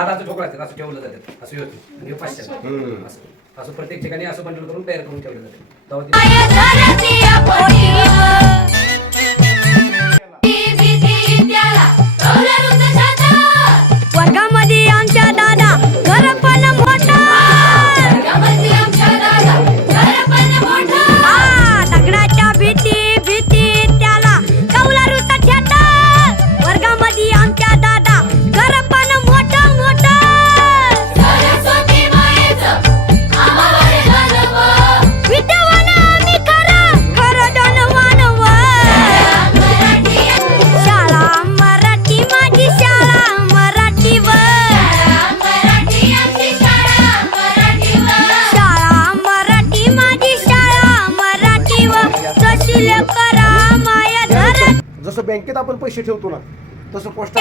हाताचं ठोकळ असतात असं ठेवलं जातात असं व्यवस्थित. म्हणजे पाचशे असं. प्रत्येक ठिकाणी असं बंडल करून तयार करून ठेवलं जातं. जसं बँकेत आपण पैसे ठेवतो ना तसं पोस्ट